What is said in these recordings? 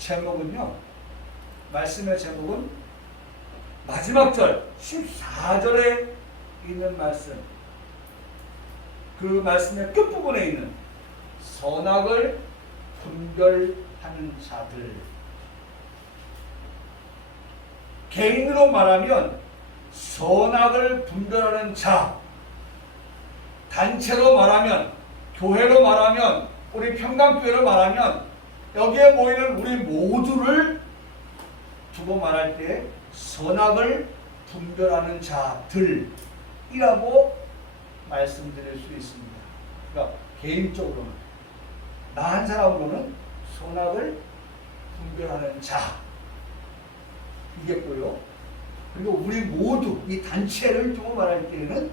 제목은요, 말씀의 제목은 마지막 절 14절에 있는 말씀, 그 말씀의 끝부분에 있는 선악을 분별하는 자들. 개인으로 말하면 선악을 분별하는 자, 단체로 말하면, 교회로 말하면, 우리 평강교회로 말하면 여기에 모이는 우리 모두를 두고 말할 때 선악을 분별하는 자들이라고 말씀드릴 수 있습니다. 그러니까 개인적으로는, 나 한 사람으로는 선악을 분별하는 자 이겠고요. 그리고 우리 모두 이 단체를 두고 말할 때에는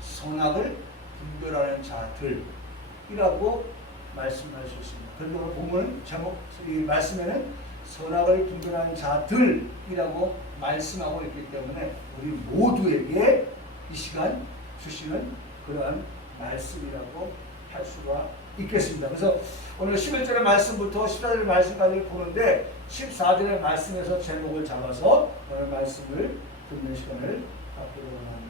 선악을 분별하는 자들이라고 말씀할 수 있습니다. 그리고 본문 제목, 이 말씀에는 선악을 분별하는 자들이라고 말씀하고 있기 때문에 우리 모두에게 이 시간 주시는 그러한 말씀이라고 할 수가 있겠습니다. 그래서 오늘 11절의 말씀부터 14절의 말씀까지 보는데 14절의 말씀에서 제목을 잡아서 오늘 말씀을 듣는 시간을 갖도록 합니다.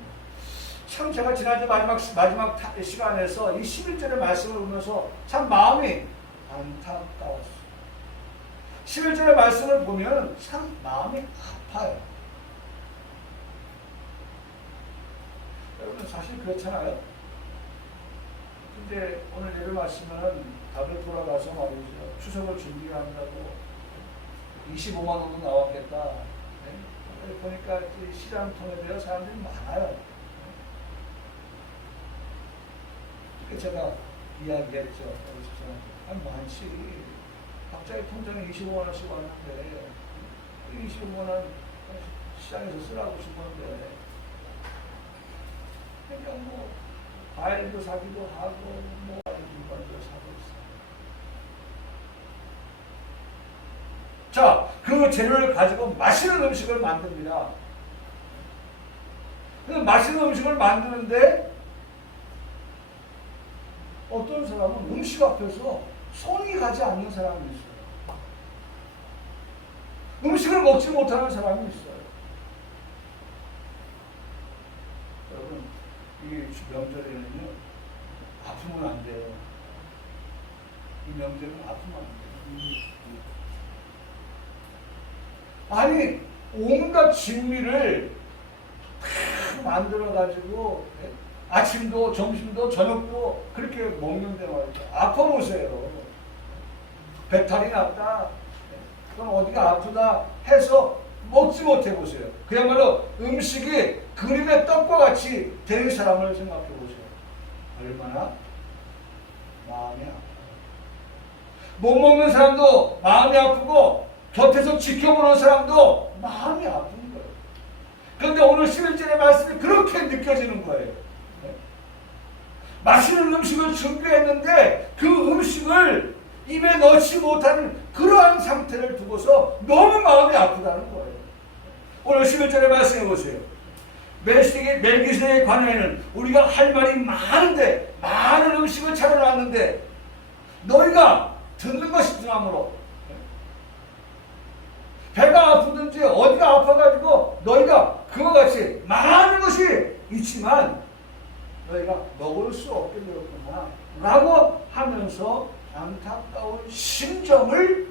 참 제가 지난주 마지막 시간에서 이 11절의 말씀을 보면서 참 마음이 안타까웠어요. 11절의 말씀을 보면 참 마음이 아파요. 여러분 사실 그렇잖아요. 근데 오늘 예배 마치면 다들 돌아가서 말이죠. 추석을 준비한다고 25만 원도 나왔겠다. 네? 보니까 시장통에 대한 사람들이 많아요. 제가 이야기했죠. 많지. 갑자기 통장에 25만 원씩 왔는데 25만 원 시장에서 쓰라고 싶었는데 그러니까 뭐 과일도 사기도 하고 뭐 물건도 사고 있어요. 자, 그 재료를 가지고 맛있는 음식을 만듭니다. 근데 맛있는 음식을 만드는데 어떤 사람은 음식 앞에서 손이 가지 않는 사람이 있어요. 음식을 먹지 못하는 사람이 있어요. 여러분, 이 명절에는요, 아프면 안 돼요. 이 명절은 아프면 안 돼요. 아니, 온갖 진미를 만들어가지고, 아침도, 점심도, 저녁도 그렇게 먹는데 말이죠. 아파보세요. 배탈이 났다. 그럼 어디가 아프다 해서 먹지 못해 보세요. 그야말로 음식이 그림의 떡과 같이 되는 사람을 생각해 보세요. 얼마나 마음이 아파요. 못 먹는 사람도 마음이 아프고 곁에서 지켜보는 사람도 마음이 아픈 거예요. 그런데 오늘 11절의 말씀이 그렇게 느껴지는 거예요. 맛있는 음식을 준비했는데 그 음식을 입에 넣지 못하는 그러한 상태를 두고서 너무 마음이 아프다는 거예요. 오늘 11절에 말씀해 보세요. 멜기세덱에 관하여는 우리가 할 말이 많은데 많은 음식을 차려놨는데 너희가 듣는 것이 등함으로 배가 아프든지 어디가 아파가지고 너희가 그와 같이 많은 것이 있지만 너희가 먹을 수 없게 되었구나 라고 하면서 안타까운 심정을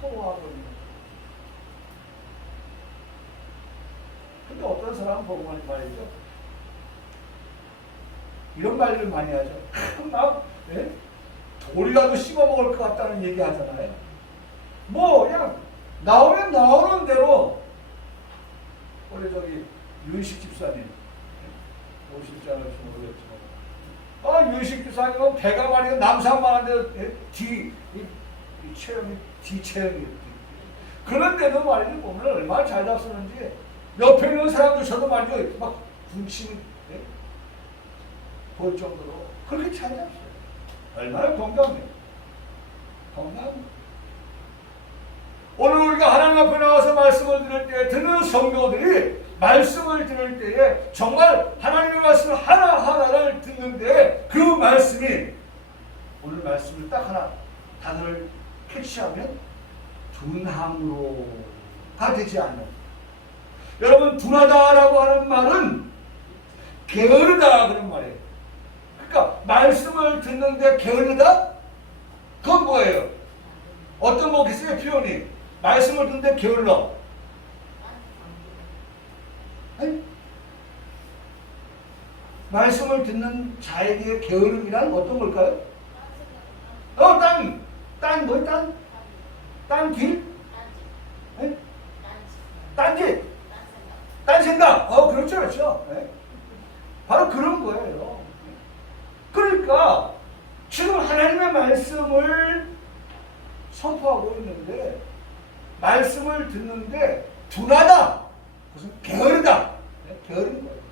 토로하고 있는 거예요. 근데 어떤 사람은 보고 말이죠. 이런 말들을 많이 하죠. 막 돌이라도 씹어 먹을 것 같다는 얘기 하잖아요. 뭐 그냥 나오면 나오는 대로 우리 저기 윤식 집사님 오실지 않을지 모르겠지만 윤식 집사님은 배가 말이야 남산만 한데 뒤 체형이 뒤체형이 그런데도 말이죠 보면 얼마나 잘 잡수는지 옆에 있는 사람도 저도 말이죠 막 군침이 볼 정도로 그렇게 잘 잡수요. 얼마나 건강해요. 건강. 오늘 우리가 하나님 앞에 나와서 말씀을 들을 때 듣는 성도들이 말씀을 들을 때에 정말 하나님의 말씀을 하나하나를 듣는데 그 말씀이 오늘 말씀을 딱 하나 단어를 캐치하면 둔함으로가 되지 않는. 여러분, 둔하다라고 하는 말은 게으르다 그런 말이에요. 그러니까 말씀을 듣는데 게으르다? 그건 뭐예요? 어떤 거겠어요 표현이? 말씀을 듣는데 게을러. 아니? 말씀을 듣는 자에게 게으름이란 어떤 걸까요? 딴 길? 네? 딴짓? 딴 생각? 그렇죠, 그렇죠. 네? 바로 그런 거예요. 그러니까 지금 하나님의 말씀을 선포하고 있는데, 말씀을 듣는데 둔하다, 무슨 게으르다, 네? 게으른 거예요.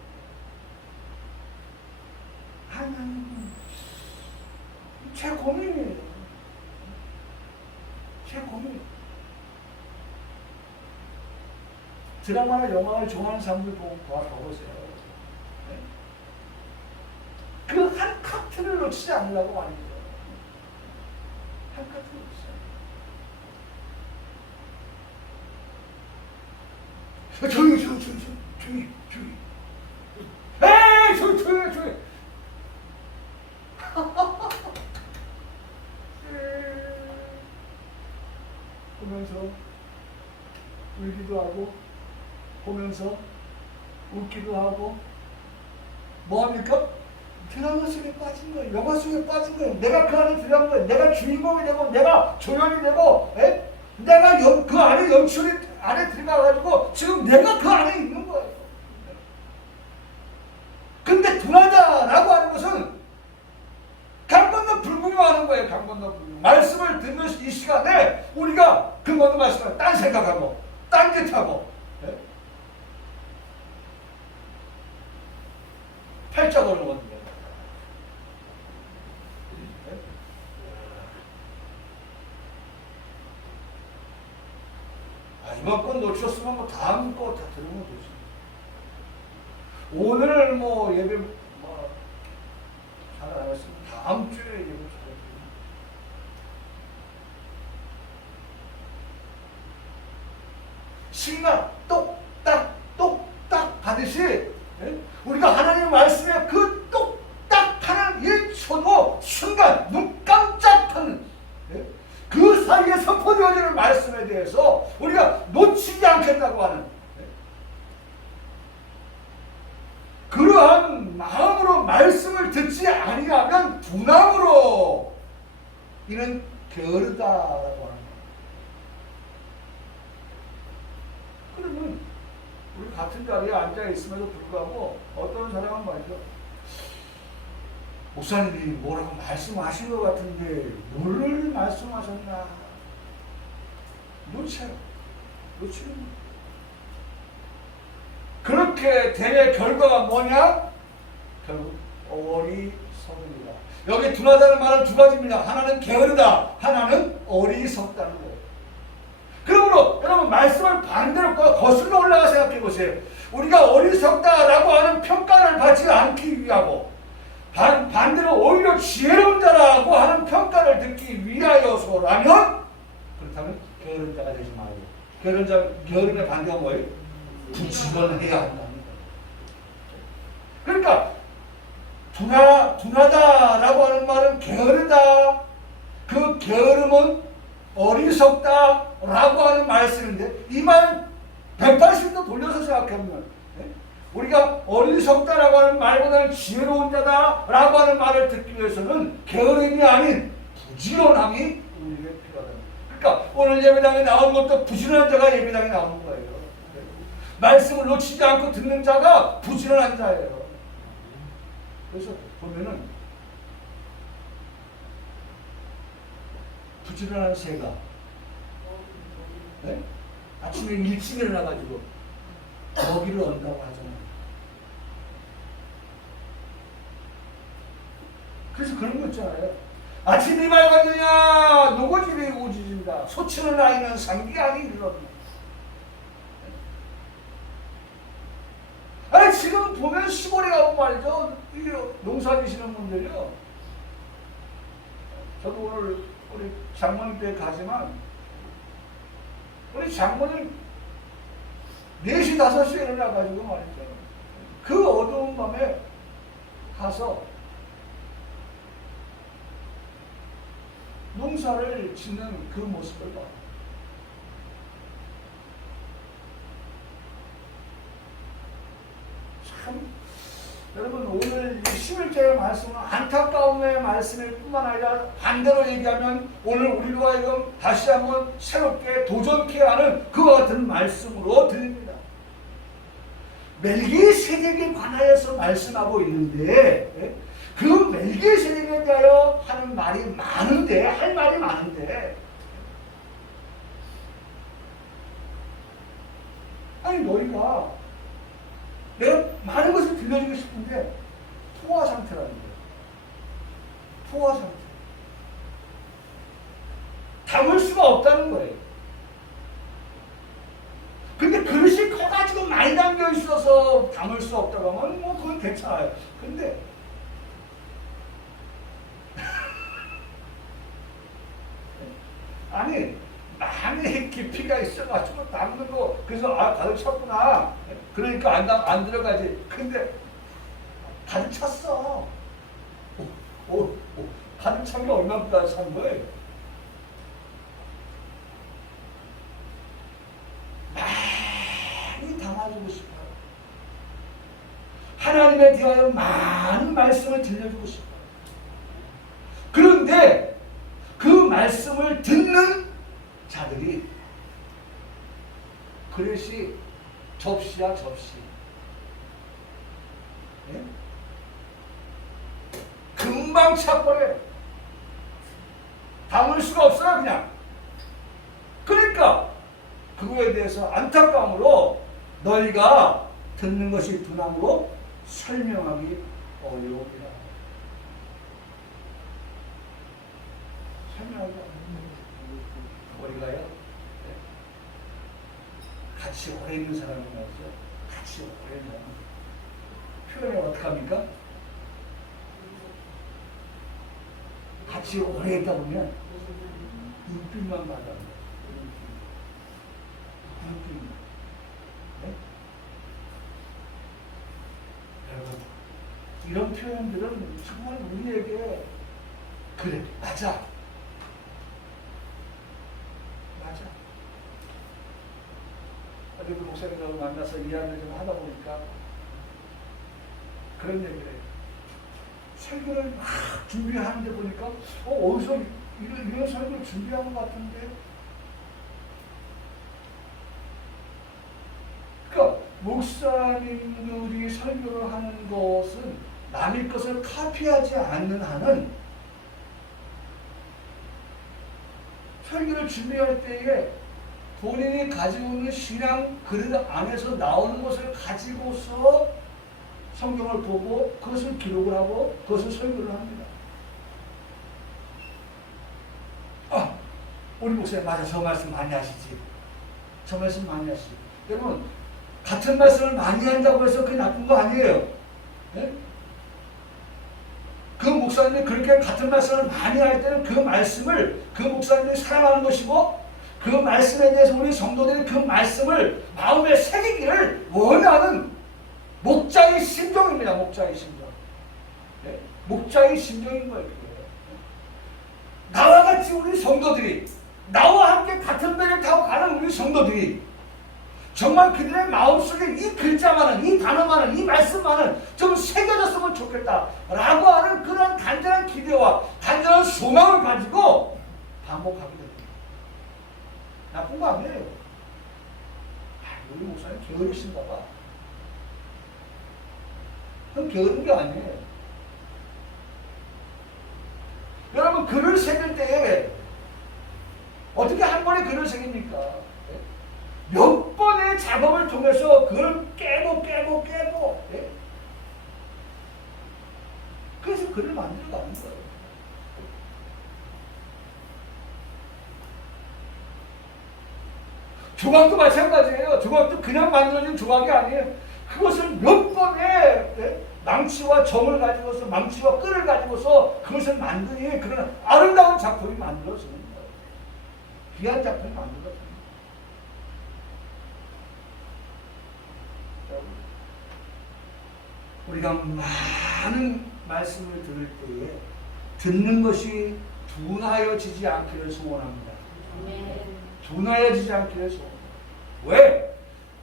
하나님, 제 고민이에요. 제 고민. 드라마나 영화를 좋아하는 사람들 봐보세요. 네? 그 한 카트를 놓치지 않으려고 말이죠. 한 카트를 놓치지 않으려고. 조용히. 에이, 조용히. 보면서 울기도 하고, 보면서 웃기도 하고, 뭐합니까? 드라마 속에 빠진 거예요. 영화 속에 빠진 거예요. 내가 그 안에 들어간 거예요. 내가 주인공이 되고, 내가 조연이 되고, 내가 그 안에 연출이 안에 들어가가지고 지금 내가 그 안에 있는 거예요. 근데 둔하다라고 하는 것은 강 건너 불구경하는 거예요. 강 건너 불구경. 말씀을 듣는 이 시간에 우리가 그 모든 말씀을 딴 생각하고, 딴짓하고, 팔자 거는 건데. 이번 건 놓쳤으면 뭐 다음 거 다 들으면 되지. 오늘 뭐 예배 잘 안 했으면 다음 주에 예배 잘 했지. 시간 똑딱 하듯이 우리가 하나님의 말씀에 그 똑딱 하는 1초도 순간 눈 깜짝하는 그 사이에 선포되어지는 말씀에 대해서 우리가 놓치지 않겠다고 하는 그러한 마음으로 말씀을 듣지 아니하면 둔함으로 이는 게으르다라고 하는 거예요. 그러면 우리 같은 자리에 앉아 있음에도 불구하고 어떤 사람은 말이죠. 목사님이 뭐라고 말씀하신 것 같은데 뭘 말씀하셨나? 놓치는 그렇게 되의 결과가 뭐냐? 결국 어리석음이다. 여기 둔하다는 말은 두 가지입니다. 하나는 게으르다, 하나는 어리석다는 거예요. 그러므로 여러분 말씀을 반대로 거슬러 올라가 생각해 보세요. 우리가 어리석다라고 하는 평가를 받지 않기 위하고 반대로 오히려 지혜로운 자라고 하는 평가를 듣기 위하여서라면 그렇다면 게으른 자가 되지 말고 게으름의 반대가 뭐예요? 부지런해야 한다는 거예요. 그러니까 둔하다라고 하는 말은 게으르다. 그 게으름은 어리석다라고 하는 말씀인데 이 말은 180도 돌려서 생각하면 우리가 어리석다라고 하는 말보다는 지혜로운 자다라고 하는 말을 듣기 위해서는 게으름이 아닌 부지런함이 우리에게 필요하다. 그러니까 오늘 예배당에 나온 것도 부지런한 자가 예배당에 나오는 거예요. 말씀을 놓치지 않고 듣는 자가 부지런한 자예요. 그래서 보면은 부지런한 새가 아침에 일찍 일어나가지고 먹이를 얻는다고 하잖아요. 그래서 그런 거 있잖아요. 아침이 밝았느냐 노고집이 우지진다. 소치는 아이는 상기하기 이르렀다. 아니 지금 보면 시골에 가면 말이죠. 농사 지시는 분들이요. 저도 오늘 우리 장모님 댁에 가지만 우리 장모님 4시 5시에 일어나가지고 말이죠. 그 어두운 밤에 가서 농사를 짓는 그 모습을 봐. 참, 여러분 오늘 11절의 말씀은 안타까움의 말씀일 뿐만 아니라 반대로 얘기하면 오늘 우리가 지금 다시 한번 새롭게 도전케 하는 그와 같은 말씀으로 들립니다. 멜기세덱에 관하여서 말씀하고 있는데 그 멜기세덱에 대하여 하는 말이 많은데 할 말이 많은데 아니 너희가 내가 많은 것을 들려주고 싶은데 포화 상태라는 거예요. 포화 상태. 담을 수가 없다는 거예요. 근데 그릇이 커가지고 많이 담겨 있어서 담을 수 없다고 하면 뭐 그건 괜찮아요. 근데 아니 많이 깊이가 있어가지고 담는 거 그래서 가득 찼구나. 그러니까 안 들어가지. 근데 가득 찼어. 가득 찬 게 얼마나 찬 거예요? 많이 담아주고 싶어요. 하나님에 대하여 많은 말씀을 들려주고 싶어요. 그런데 그 말씀을 듣는 자들이 그릇이 접시야 접시. 네? 금방 차버려. 담을 수가 없어요 그냥. 그러니까 그거에 대해서 안타까움으로 너희가 듣는 것이 둔함으로 설명하기 어려우리라. 설명하기 어려워요. 같이 오래 있는 사람이 나오죠. 같이 오래 있는 사람. 표현을 어떻게 합니까? 같이 오래 있다 보면 눈빛만 받아요. 눈빛. 네? 여러분, 이런 표현들은 정말 우리에게 그래, 맞아. 맞아. 어제도 목사님하고 만나서 이야기를 좀 하다 보니까 그런 얘기를 해요. 설교를 막 준비하는데 보니까 어디서 이런 설교를 준비한 것 같은데 그러니까 목사님들이 설교를 하는 것은 남의 것을 카피하지 않는 한은 설교를 준비할 때에 본인이 가지고 있는 신앙 그릇 안에서 나오는 것을 가지고서 성경을 보고 그것을 기록을 하고 그것을 설교를 합니다. 우리 목사님 맞아. 저 말씀 많이 하시지. 저 말씀 많이 하시지. 여러분 같은 말씀을 많이 한다고 해서 그게 나쁜 거 아니에요. 네? 그 목사님이 그렇게 같은 말씀을 많이 할 때는 그 말씀을 그 목사님이 사랑하는 것이고 그 말씀에 대해서 우리 성도들이 그 말씀을 마음에 새기기를 원하는 목자의 심정입니다. 목자의 심정. 네? 목자의 심정인 거예요. 나와 같이 우리 성도들이 나와 함께 같은 배를 타고 가는 우리 성도들이 정말 그들의 마음속에 이 글자만은 이 단어만은 이 말씀만은 좀 새겨졌으면 좋겠다라고 하는 그런 간절한 기대와 간절한 소망을 가지고 반복하게 됩니다. 나쁜 거 아니에요. 우리 목사님 게으르신가 봐. 그건 게으른 게 아니에요. 여러분 글을 새길 때에 어떻게 한 번에 글을 새깁니까? 몇 번의 작업을 통해서 그걸 깨고 그래서 글을 만들어가는 거예요. 조각도 마찬가지예요. 조각도 그냥 만들어진 조각이 아니에요. 그것을 몇 번의 망치와 점을 가지고서 망치와 끈을 가지고서 그것을 만드니 그런 아름다운 작품이 만들어지는 거예요. 귀한 작품이 만들어집니다. 우리가 많은 말씀을 들을 때에 듣는 것이 둔하여지지 않기를 소원합니다. 둔하여지지 않기를 소원합니다. 왜?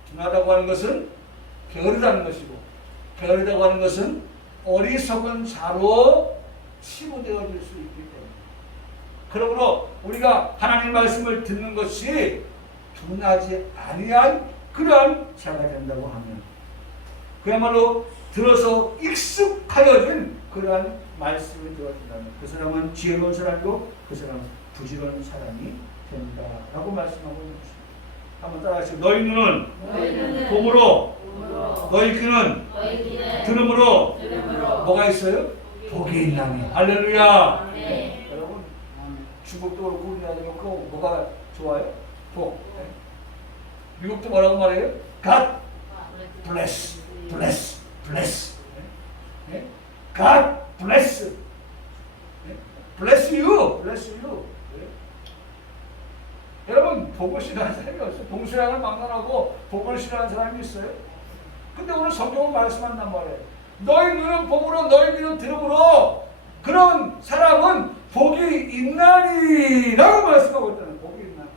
둔하다고 하는 것은 게으르다는 것이고, 게으르다고 하는 것은 어리석은 자로 치부되어질 수 있기 때문에, 그러므로 우리가 하나님 말씀을 듣는 것이 둔하지 아니한 그러한 자가 된다고 하면, 그야말로 들어서 익숙하여진 그러한 말씀을 들어준다면 그 사람은 지혜로운 사람이고 그 사람은 부지런한 사람이 된다라고 말씀하고 있는 것입니다. 한번 따라하시죠. 너희 눈은 봄으로, 너희 귀는 들음으로 뭐가 있어요? 복이 있나니. 할렐루야. 여러분, 중국도 그렇고 우리나라도 그렇고 뭐가 좋아요? 복. 미국도 뭐라고 말해요? God bless, bless, bless. God bless. bless you, bless you. 여러분, 복을 싫어하는 사람이 없어요. 동서양을 막론하고 복을 싫어하는 사람이 있어요? 근데 오늘 성경은 말씀한단 말이에요. 너희 눈은 복으로, 너희 귀는 들음으로 그런 사람은 복이 있나니 라고 말씀하고 있다는, 복이 있나니.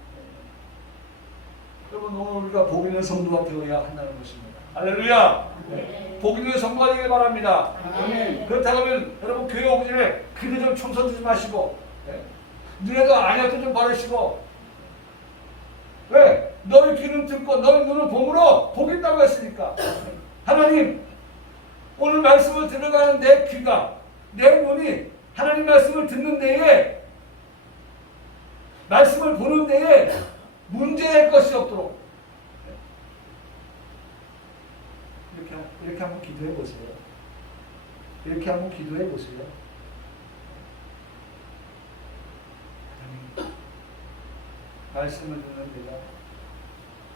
여러분, 오늘 우리가 복 있는 성도가 되어야 한다는 것입니다. 할렐루야. 복 있는 성도가 되길 바랍니다. 그렇다고 하면 여러분, 교회 오기 전에 귀도 좀 청소 좀 하시고, 눈에도 안약도 좀 바르시고. 왜? 너희 귀는 듣고 너희 눈은 봄으로 복 있다고 했으니까. 하나님, 오늘 말씀을 들어가는 내 귀가, 내 눈이 하나님 말씀을 듣는 데에, 말씀을 보는 데에 문제될 것이 없도록 이렇게 한번 기도해 보세요. 이렇게 한번 기도해 보세요. 하나님, 말씀을 듣는 데가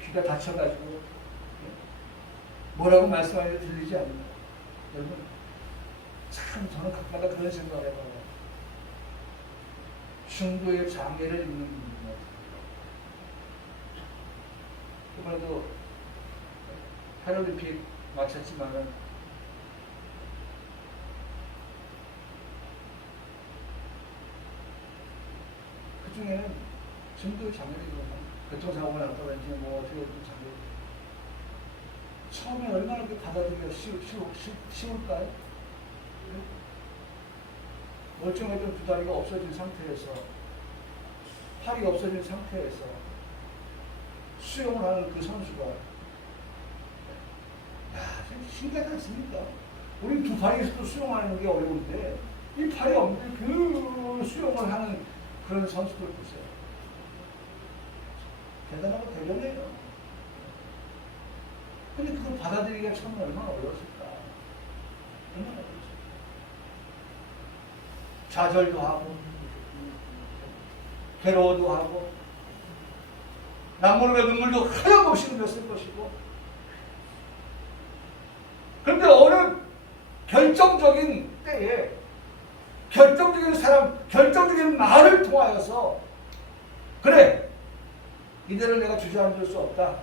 귀가 닫혀가지고 뭐라고 말씀하는지 들리지 않는다. 여러분, 참 저는 가끔가다 그런 생각을 해봐요. 중도의 장애를 입는 분입니다. 이번에도 패럴림픽 마쳤지만은 그 중에는 중도의 장애를 입는, 교통사고가 났다든지 뭐 어떻게 장애, 처음에 얼마나 그 받아들이기가 쉬울까요? 멀쩡했던 두 다리가 없어진 상태에서, 팔이 없어진 상태에서 수영을 하는 그 선수가, 야, 신기하지 않습니까? 우리 두 발에서도 수영하는 게 어려운데 이 팔이 없는데 그 수영을 하는 그런 선수들 보세요. 대단하고 대단해요. 근데 그걸 받아들이기가 참 얼마나 어려웠을까. 얼마나 어려웠을까. 좌절도 하고, 괴로워도 하고, 남모르게 눈물도 하염없이 흘렸을 것이고. 그런데 어느 결정적인 때에, 결정적인 사람, 결정적인 말을 통하여서, 그래, 이대로 내가 주저앉을 수 없다.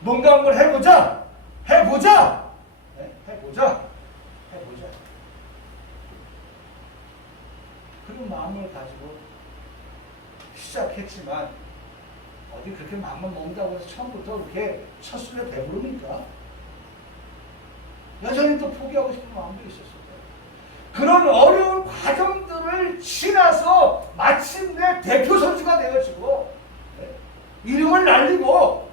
뭔가 한번 해보자! 해보자! 네? 해보자! 해보자. 그런 마음을 가지고 시작했지만, 어디 그렇게 마음을 먹는다고 해서 처음부터 그렇게 첫 술에 배부릅니까? 여전히 또 포기하고 싶은 마음도 있었어요. 그런 어려운 과정들을 지나서 마침내 대표 선수가 되어지고, 이름을 날리고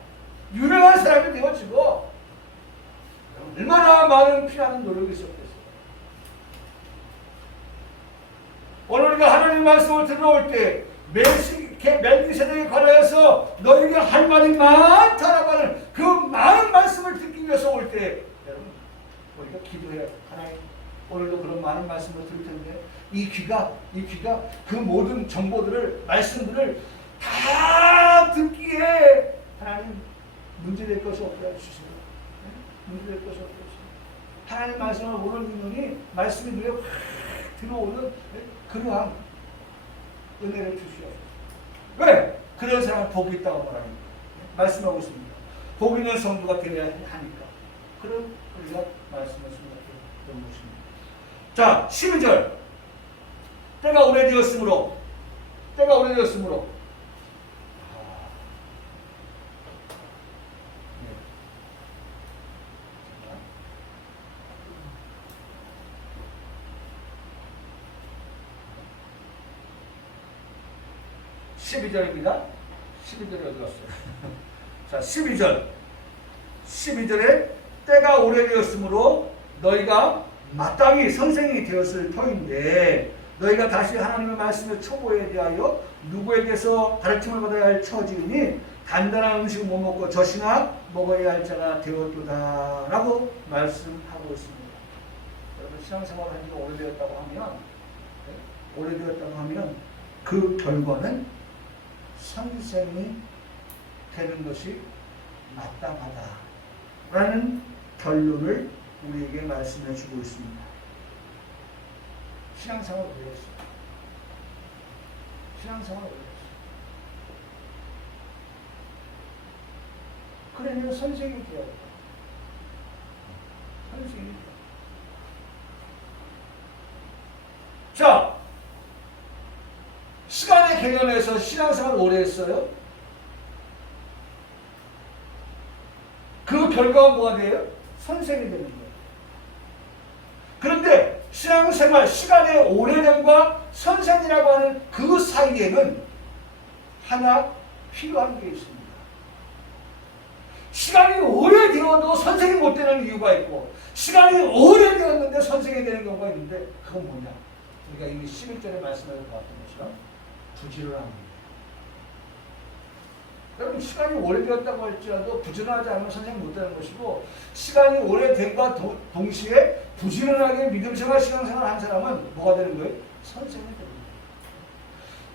유명한 사람이 되어지고, 얼마나 많은 피하는 노력이 있었겠어요. 오늘 우리가 하나님 말씀을 들어올 때 멜기세덱에 관하여서 너에게 할 말이 많다라고 하는 그 많은 말씀을 듣기 위해서 올 때, 여러분, 우리가 기도해요. 하나님, 오늘도 그런 많은 말씀을 들을 텐데 이 귀가 그 모든 정보들을, 말씀들을 다 듣기에 하나님 문제될 것이 없게 해주세요. 문제될 것이 없게 해주세요. 하나님 말씀을 보는 눈이 말씀이 눈에 확 들어오는 그러한 은혜를 주시옵소서. 왜? 그런 사람은 복이 있다고 말합니다. 말씀하고 있습니다. 복 있는 성도가 되어야 하니까. 그런 우리가 말씀을 생각해요. 그런 것입니다. 자, 12절. 때가 오래되었으므로. 때가 오래되었으므로. 네. 12절입니다. 12절이 어디 갔어요? 자, 12절. 12절에 때가 오래되었으므로 너희가 마땅히 선생이 되었을 터인데 너희가 다시 하나님의 말씀의 초보에 대하여 누구에게서 가르침을 받아야 할 처지이니 단단한 음식을 못 먹고 젖이나 먹어야 할 자가 되었도다 라고 말씀하고 있습니다. 여러분 신앙생활을 한 지가 오래되었다고 하면 그 결과는 선생이 되는 것이 마땅하다라는 결론을 우리에게 말씀해 주고 있습니다. 신앙생활을 오래 했어요. 신앙생활을 오래 했어요. 그러면 선생이 되어야 돼요. 선생이 돼요. 자, 시간의 개념에서 신앙생활을 오래 했어요. 그 결과가 뭐가 돼요? 선생이 되는 거예요. 그런데 신앙생활, 시간의 오래됨과 선생이라고 하는 그 사이에는 하나 필요한 게 있습니다. 시간이 오래되어도 선생이 못 되는 이유가 있고 시간이 오래되었는데 선생이 되는 경우가 있는데 그건 뭐냐? 우리가 이미 11절에 말씀을 보았던 것처럼 부지런함입니다. 여러분 시간이 오래되었다고 할지라도 부지런하지 않으면 선생님 못되는 것이고 시간이 오래된과 동시에 부지런하게 믿음생활 신앙생활 한 사람은 뭐가 되는 거예요? 선생님이 되는 거예요.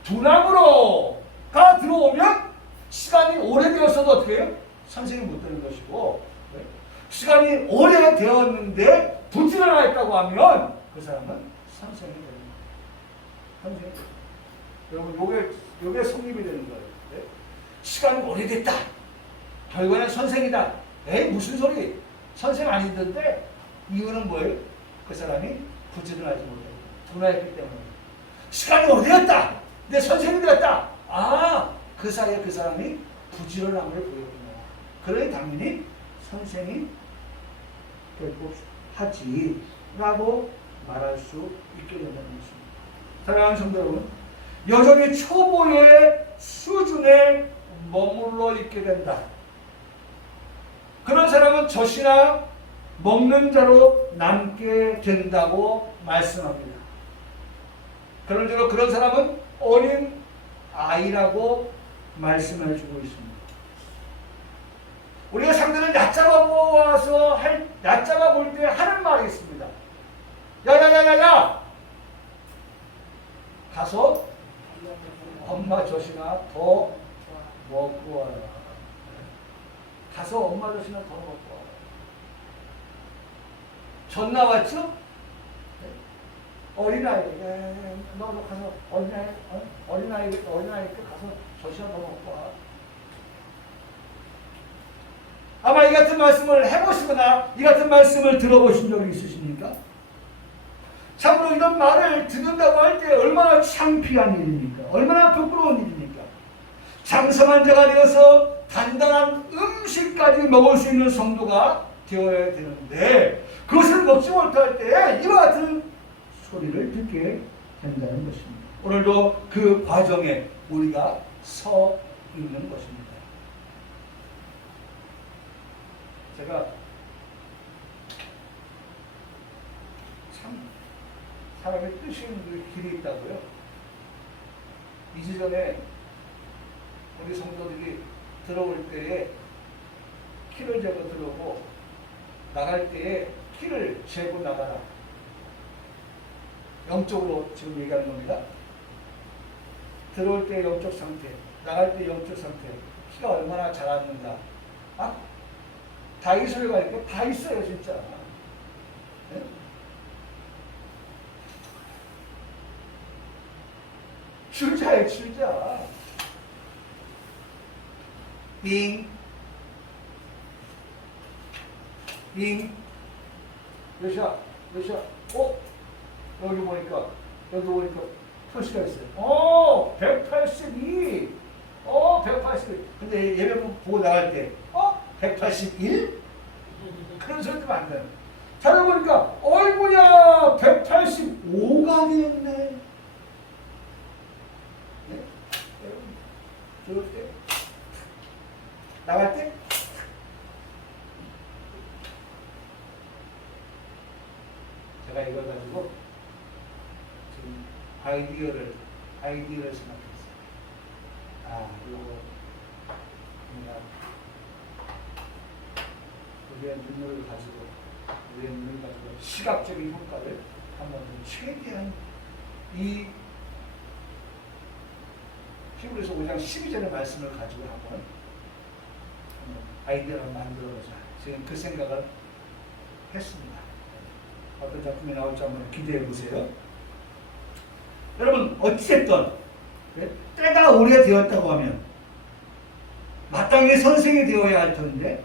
두남으로가 들어오면 시간이 오래되었어도 어떻게 해요? 선생님이 못되는 것이고 시간이 오래되었는데 부지런하였다고 하면 그 사람은 선생님이 되는 거예요. 선생님이 되는 거예요. 여러분 요게 성립이 되는 거예요. 시간이 오래됐다. 결과는 선생이다. 에이 무슨 소리. 선생 아니던데 이유는 뭐예요? 그 사람이 부지런하지 못해요. 둔화했기 때문에. 시간이 오래됐다. 내 선생이 되었다. 아, 그 사이에 그 사람이 부지런함을 보였구나. 그러니 당연히 선생이 될 법하지 라고 말할 수 있게 된다는 것입니다. 사랑하는 성도 여러분, 여전히 초보의 수준에 머물러 있게 된다. 그런 사람은 젖이나 먹는 자로 남게 된다고 말씀합니다. 그런저로 그런 사람은 어린 아이라고 말씀해 주고 있습니다. 우리가 상대를 얕잡아 볼 때 하는 말이 있습니다. 야야야야야! 가서 엄마 젖이나 더 먹고 와라. 가서 엄마 젖이나 더 먹고 와라. 젖 나왔죠? 어린아이, 너도 가서 어린아이께 가서 젖이나 더 먹고 와. 아마 이 같은 말씀을 해보시거나 이 같은 말씀을 들어보신 적이 있으십니까? 참으로 이런 말을 듣는다고 할 때 얼마나 창피한 일입니까? 얼마나 부끄러운 일입니까? 장성한 자가 되어서 단단한 음식까지 먹을 수 있는 성도가 되어야 되는데 그것을 먹지 못할 때 이와 같은 소리를 듣게 된다는 것입니다. 오늘도 그 과정에 우리가 서 있는 것입니다. 제가 참 사람의 뜻이 있는 길이 있다고요. 2주 전에 우리 성도들이 들어올 때에 키를 재고 들어오고 나갈 때에 키를 재고 나가라. 영적으로 지금 얘기하는 겁니다. 들어올 때 영적 상태, 나갈 때 영적 상태, 키가 얼마나 자랐는가. 아? 다이소에 가니까 다 있어요, 진짜. 네? 출자예요, 출자. 빙, 빙, 몇이야? 몇이야? 여기 보니까 표시가 있어요. 182. 182. 근데 예배문 보고 나갈 때, 181? 그런 소리 들으면 안 돼요. 찾아보니까, 어이구야, 185가 되었네. 네? 저럴 때, 나갈 때, 제가 이걸 가지고 지금 아이디어를 생각했어요. 이거 우리가 우리의 눈을 가지고 시각적인 효과를 한번 최대한 이 히브리서 5장 12절의 말씀을 가지고 한번 아이디어를 만들어보자. 지금 그 생각을 했습니다. 어떤 작품이 나올지 한번 기대해 보세요. 여러분, 어찌됐든 때가 오래되었다고 하면 마땅히 선생이 되어야 할 텐데,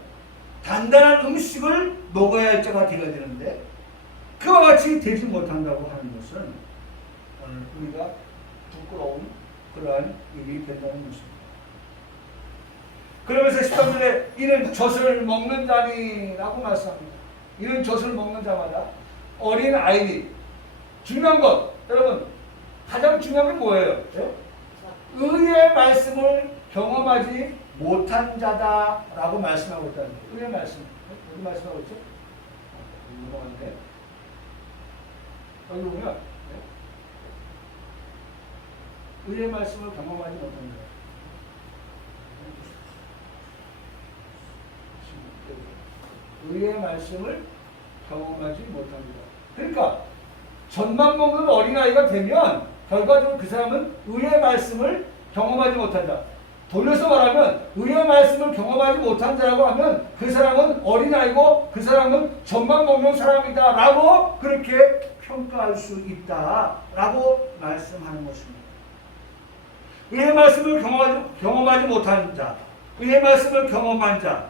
단단한 음식을 먹어야 할 자가 되어야 되는데, 그와 같이 되지 못한다고 하는 것은 오늘 우리가 부끄러운 그러한 일이 된다는 것입니다. 그러면서 13절에 이는 젖을 먹는 자니 라고 말씀합니다. 이는 젖을 먹는 자마다 어린 아이니, 중요한 것, 여러분, 가장 중요한 게 뭐예요? 의의 말씀을 경험하지 못한 자다라고 말씀하고 있다는 거예요. 의의 말씀. 어디 말씀하고 있죠? 넘어갔는데. 여기 보면, 의의 말씀을 경험하지 못한 자. 의의 말씀을 경험하지 못한 자. 그러니까, 젖만 먹는 어린아이가 되면, 결과적으로 그 사람은 의의 말씀을 경험하지 못한다. 돌려서 말하면 의의 말씀을 경험하지 못한 자라고 하면 그 사람은 어린아이고 그 사람은 젖만 먹는 사람이다 라고 그렇게 평가할 수 있다 라고 말씀하는 것입니다. 의의 말씀을 경험하지 못한 자, 의의 말씀을 경험한 자,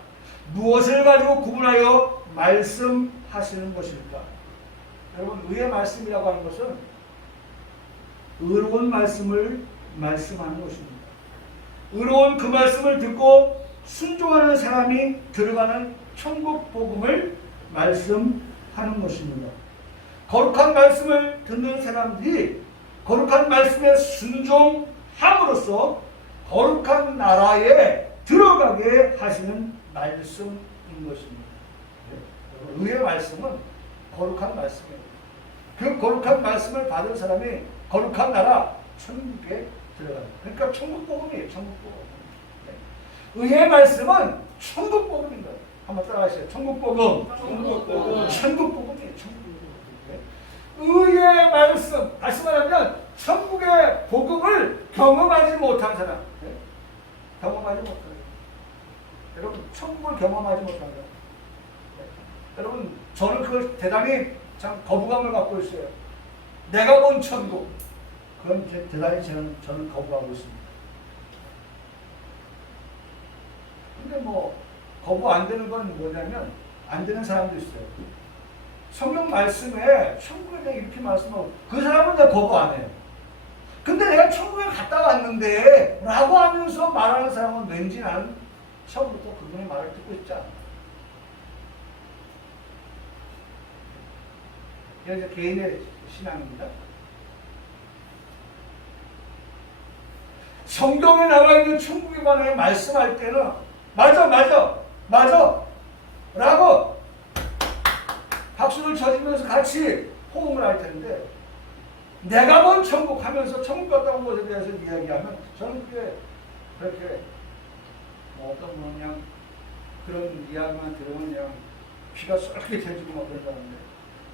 무엇을 가지고 구분하여 말씀하시는 것일까? 여러분, 의의 말씀이라고 하는 것은 의로운 말씀을 말씀하는 것입니다. 의로운 그 말씀을 듣고 순종하는 사람이 들어가는 천국 복음을 말씀하는 것입니다. 거룩한 말씀을 듣는 사람들이 거룩한 말씀에 순종함으로써 거룩한 나라에 들어가게 하시는 말씀인 것입니다. 의의 말씀은 거룩한 말씀이에요. 그 거룩한 말씀을 받은 사람이 거룩한 나라, 천국에 들어가요. 그러니까 천국 복음이에요. 천국 복음. 의의 말씀은 천국 복음인 거예요. 한번 따라하세요. 천국 복음. 천국 복음. 천국 복음이에요. 천국 복음. 의의 말씀. 다시 말하면 천국의 복음을 경험하지 못한 사람. 경험하지 못한 사람. 여러분, 천국을 경험하지 못한 사람. 여러분, 저는 그걸 대단히 참 거부감을 갖고 있어요. 내가 본 천국. 그건 대단히 저는 거부하고 있습니다. 근데 거부 안 되는 건 뭐냐면, 안 되는 사람도 있어요. 성경 말씀에 천국에 대해 이렇게 말씀하고, 그 사람은 다 거부 안 해요. 근데 내가 천국에 갔다 왔는데, 라고 하면서 말하는 사람은 왠지 나는 처음부터 그분의 말을 듣고 있지 않아. 이게 개인의 신앙입니다. 성경에 나와 있는 천국에 관해 말씀할 때는 맞아 라고 박수를 쳐주면서 같이 호응을 할 텐데, 내가 본 천국 하면서 천국 갔다 온 것에 대해서 이야기하면 저는 그게 그렇게 어떤 분은 그냥 그런 이야기만 들으면 그냥 귀가 쏠깃해지고 막 그런다는데,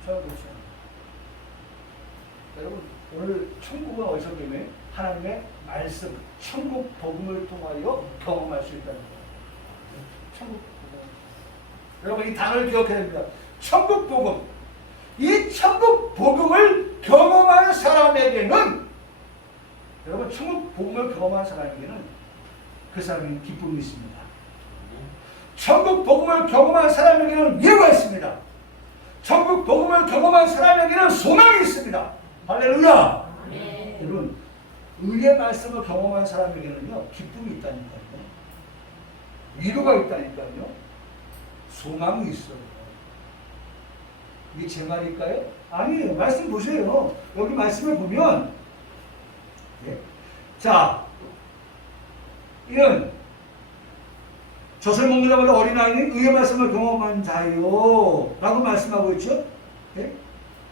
저는 그렇지 않아요. 여러분, 오늘 천국은 어디서 때문에 하나님의 말씀, 천국 복음을 통하여 경험할 수 있다는 거예요. 천국 복음. 여러분, 이 단어를 기억해야 됩니다. 천국 복음. 이 천국 복음을 경험한 사람에게는, 여러분, 천국 복음을 경험한 사람에게는 그 사람이 기쁨이 있습니다. 천국 복음을 경험한 사람에게는 예가 있습니다. 천국 복음을 경험한 사람에게는 소망이 있습니다. 할렐루야. 네. 여러분, 의의 말씀을 경험한 사람에게는요, 기쁨이 있다니까요. 위로가 있다니까요. 소망이 있어요. 이게 제 말일까요? 아니에요. 말씀 보세요. 여기 말씀을 보면, 예. 자, 이는 젖을 먹는 자마다 어린아이는 의의 말씀을 경험한 자요 라고 말씀하고 있죠. 예?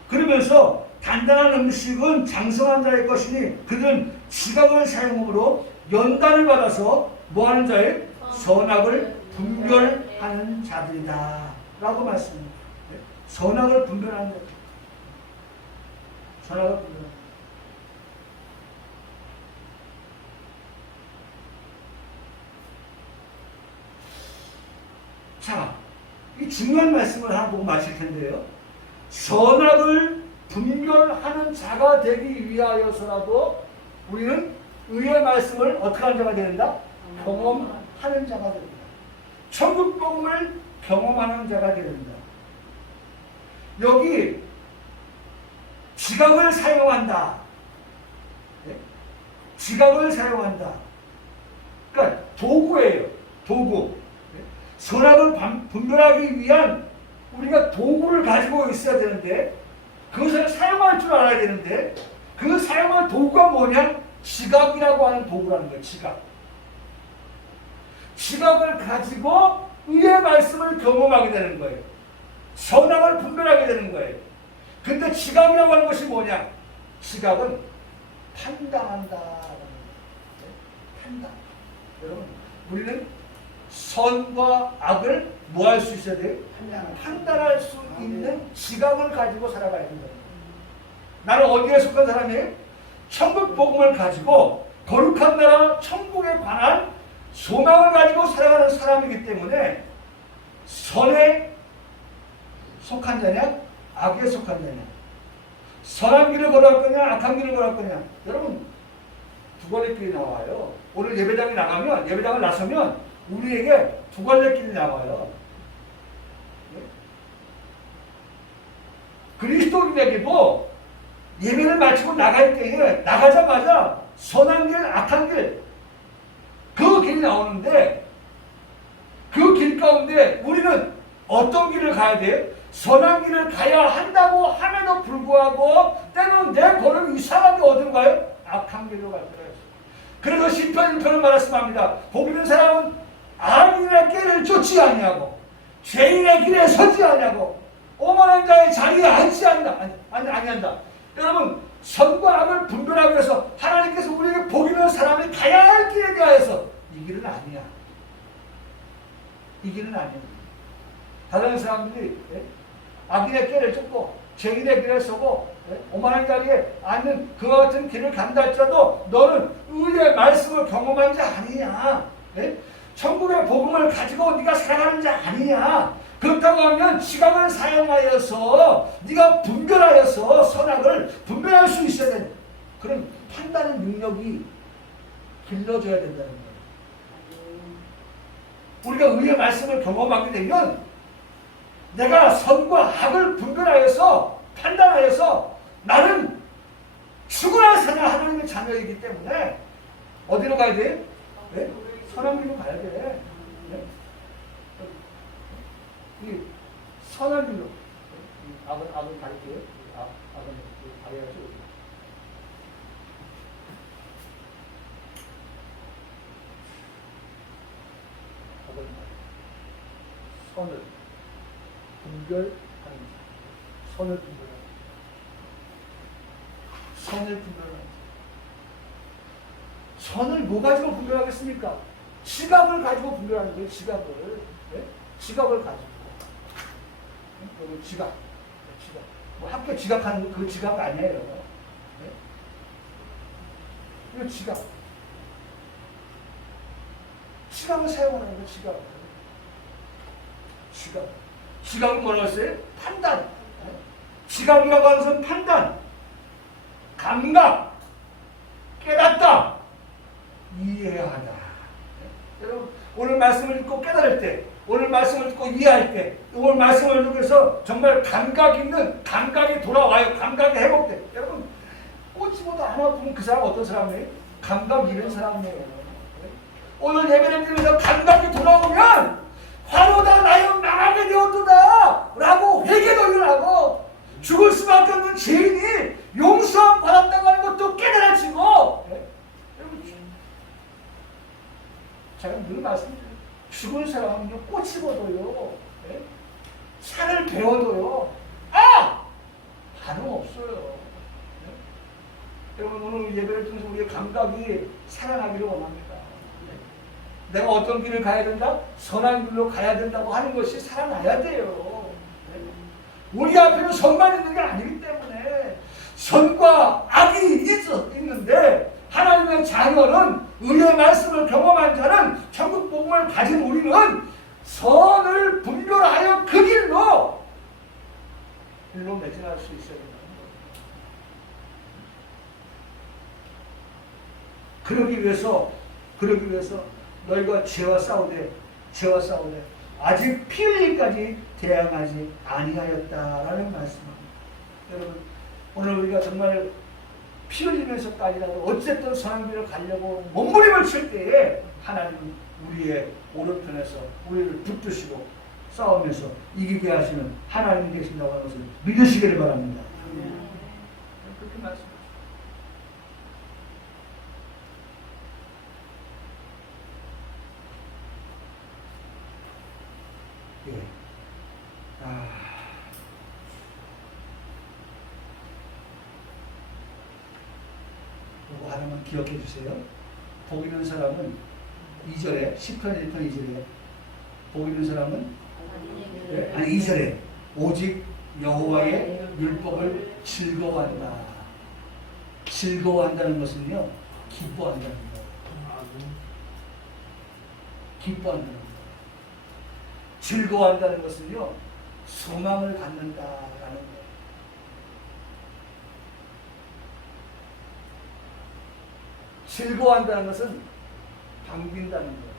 그러면서 단단한 음식은 장성한 자의 것이니 그들은 지각을 사용함으로 연단을 받아서 뭐하는 자의 선악을 분별하는 자들이다 라고 말씀합니다. 예? 선악을 분별하는 자. 선악을 분별하는 자. 자, 이 중요한 말씀을 하나 보고 마칠 텐데요. 선악을 분별하는 자가 되기 위하여서라도 우리는 의의 말씀을 어떻게 하는 자가 된다? 경험하는 자가 된다. 천국 복음을 경험하는 자가 된다. 여기 지각을 사용한다. 네? 지각을 사용한다. 그러니까 도구예요. 도구. 선악을 분별하기 위한 우리가 도구를 가지고 있어야 되는데 그것을 사용할 줄 알아야 되는데 그 사용할 도구가 뭐냐? 지각이라고 하는 도구라는 거예요. 지각. 지각을 가지고 의의 말씀을 경험하게 되는 거예요. 선악을 분별하게 되는 거예요. 근데 지각이라고 하는 것이 뭐냐? 지각은 판단한다. 판단. 여러분, 우리는 선과 악을 뭐 할 수 있어야 돼요? 판단할 수 있는 지각을 가지고 살아가야 된다. 나는 어디에 속한 사람이에요? 천국 복음을 가지고 거룩한 나라 천국에 관한 소망을 가지고 살아가는 사람이기 때문에 선에 속한 자냐? 악에 속한 자냐? 선한 길을 걸어갈 거냐? 악한 길을 걸어갈 거냐? 여러분, 두 갈래 길이 나와요. 오늘 예배당에 나가면, 예배당을 나서면 우리에게 두 갈래 길이 나와요. 그리스도인에게도 예배를 마치고 나갈 때에 나가자마자 선한 길, 악한 길 그 길이 나오는데 그 길 가운데 우리는 어떤 길을 가야 돼요? 선한 길을 가야 한다고 함에도 불구하고 때로는 내 걸음 이상하게 어디로 가요? 악한 길로 갈 때가 있어요. 그래서 시편 1편을 말씀합니다. 복 있는 사람은 악인의 길을 쫓지 아니하고 죄인의 길에 서지 아니하고 오만한 자의 자리에 앉지 아니한다. 여러분, 선과 악을 분별하기 위해서 하나님께서 우리에게 복 있는 사람이 가야 할 길에 대하여서 이 길은 아니야. 이 길은 아니야. 다른 사람들이 악인의 길을 쫓고 죄인의 길을 서고 오만한 자리에 앉는 그와 같은 길을 간다 할지라도 너는 의의 말씀을 경험한 자 아니냐. 천국의 복음을 가지고 네가 살아가는 자 아니냐. 그렇다고 하면 지각을 사용하여서 네가 분별하여서 선악을 분별할 수 있어야 된다. 그런 판단의 능력이 길러져야 된다는 거예요. 우리가 의의 말씀을 경험하게 되면 내가 선과 악을 분별하여서 판단하여서 나는 죽으나 사나 하나님의 자녀이기 때문에 어디로 가야 돼? 네? 선한 길로 가야 돼. 네? 이 선한 길로. 악은 가릴게요. 악은 가려야죠. 선을 분별하는 자. 선을 분별하는 자. 선을 분별하는 자. 선을 뭐 가지고 분별하겠습니까? 지각을 가지고 분별하는 거예요. 지각을. 네? 지각을 가지고. 지각. 지각. 뭐 학교 지각하는 그 지각 아니에요. 네? 이거 지각. 지각을 사용하는 거 지각. 지각. 지각은 뭐라고 했어요? 판단. 지각이라고 하는 것은 판단, 감각, 깨닫다, 이해하다. 여러분, 오늘 말씀을 듣고 깨달을 때, 오늘 말씀을 듣고 이해할 때, 오늘 말씀을 듣고서 정말 감각이 돌아와요. 감각이 회복돼. 여러분, 꽂지보도 안 아프면 그 사람 어떤 사람이에요? 감각 잃은 사람이에요. 오늘 예배를 드리면서 감각이 돌아오면 화로다 나여 망하게 되었도다 라고 회개도 일어나고 죽을 수밖에 없는 죄인이 용서함 받았다는 것도 깨달아지고, 제가 늘 말씀드려요. 죽은 사람은요, 꽂히고도요, 산을 배워도요, 반응 없어요. 여러분, 오늘 예배를 통해서 우리의 감각이 살아나기를 원합니다. 내가 어떤 길을 가야 된다? 선한 길로 가야 된다고 하는 것이 살아나야 돼요. 우리 앞에는 선만 있는 게 아니기 때문에 선과 악이 있는데 하나님의 자녀는 의의 말씀을 경험한 자는 천국 복음을 가진 우리는 선을 분별하여 그 길로 매진할 수 있어야 된다는 거예요. 그러기 위해서 너희가 죄와 싸우되 아직 피 흘리기까지 대항하지 아니하였다라는 말씀입니다. 여러분, 오늘 우리가 정말 피 흘리면서까지라도 어쨌든 선한 길을 가려고 몸부림을 칠 때에 하나님은 우리의 오른편에서 우리를 붙드시고 싸우면서 이기게 하시는 하나님이 계신다고 하는 것을 믿으시기를 바랍니다. 그렇게 말씀하십니다. 이거 하나만 기억해 주세요. 복 있는 사람은 2절에 10편 1편 2절에 복 있는 사람은 2절에 오직 여호와의 율법을 즐거워한다. 즐거워한다는 것은요, 기뻐한다는 거예요. 기뻐한다는 거예요. 즐거워한다는 것은요, 소망을 갖는다라는 거예요. 즐거워한다는 것은 방빈다는 거예요.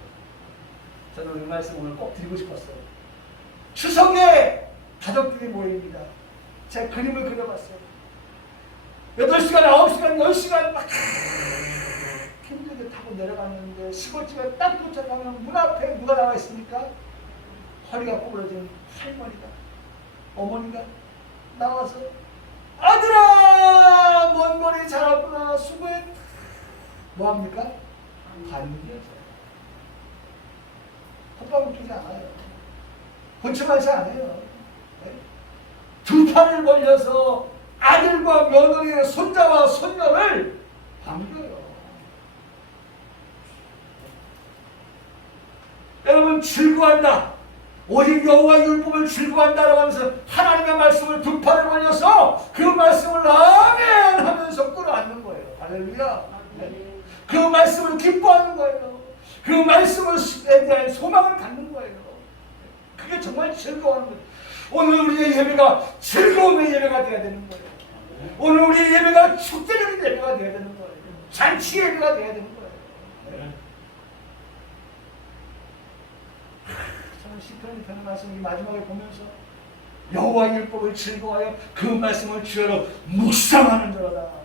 저는 이 말씀 오늘 꼭 드리고 싶었어요. 추석에 가족들이 모입니다. 제가 그림을 그려봤어요. 8시간, 9시간, 10시간 막 힘들게 타고 내려갔는데 시골집에 딱 도착하면 문 앞에 누가 나와 있습니까? 허리가 구부러진 할머니가, 어머니가 나와서 아들아, 먼 거리 잘 왔구나, 수고했다. 뭐합니까? 반기여서 콧방 웃기지 않아요. 본침하지 않아요. 두 팔을 벌려서 아들과 며느리의 손자와 손녀를 반겨요. 여러분, 즐거워한다. 오직 여호와의 율법을 즐거워한다라고 하면서 하나님의 말씀을 두 팔을 벌려서 그 말씀을 아멘 하면서 끌어안는 거예요. 할렐루야. 그 말씀을 기뻐하는 거예요. 그 말씀에 대한 소망을 갖는 거예요. 그게 정말 즐거워하는 거예요. 오늘 우리의 예배가 즐거움의 예배가 되어야 되는 거예요. 오늘 우리의 예배가 축제적인 예배가 되어야 되는 거예요. 잔치 예배가 되어야 되는 거예요. 저는 시편이 되는 말씀 이 마지막에 보면서 여호와의 율법을 즐거워하여 그 말씀을 주여로 묵상하는 자로다.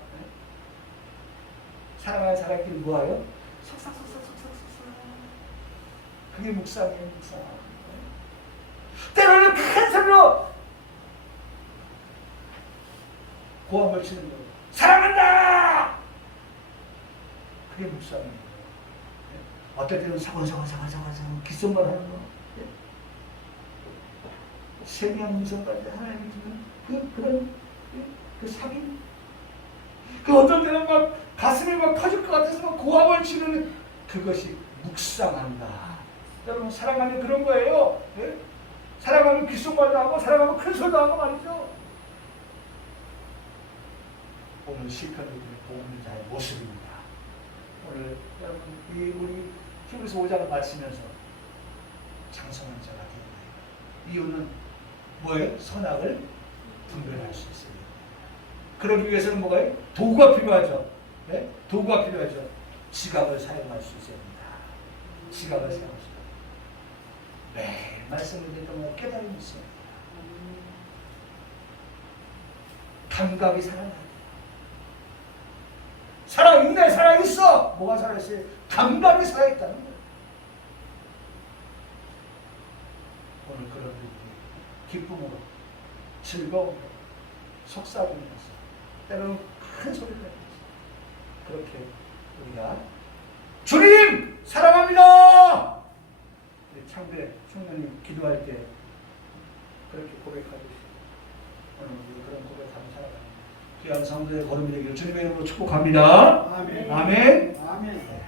사랑하는 사람끼리 뭐하여? 그게 묵상이에요, 묵상. 때로는 큰 소리로 고함을 치는 거예요. 사랑한다! 그게 묵상이에요. 어떨 때는 사관사관 귓속말 하는 거. 세미한 음성까지 하나님이 주는 그런 사기. 어떤 때는 막 가슴이 막 터질 것 같아서 막 고함을 치는 그것이 묵상한다. 여러분, 사랑하면 그런 거예요. 네? 사랑하면 귓속말도 하고 사랑하면 큰 소리도 하고 말이죠. 오늘 시편을 보는 자의 모습입니다. 오늘 여러분 우리 히브리서 5장을 마치면서 장성한 자가 되는 이유는 뭐예요? 선악을 분별할 수 있어요. 그러기 위해서는 뭐가요? 도구가 필요하죠. 네? 도구가 필요하죠. 지갑을 사용할 수 있어야 합니다. 지갑을 사용할 수 있어요. 말씀을 듣는 깨달음이 있어요. 감각이 살아나. 살아있네, 살아있어. 뭐가 살아있어요? 감각이 살아있다는 거예요. 오늘 그런 기쁨으로, 즐거움으로, 속삭이면서, 때로는 큰 소리를 내면서 그렇게 우리가 주님 사랑합니다. 창대 총장님 기도할 때 그렇게 고백하듯이 오늘 우리 그런 고백하며 살아가는 귀한 성도의 걸음이 되기를 주님의 이름으로 축복합니다. 아멘. 아멘. 아멘.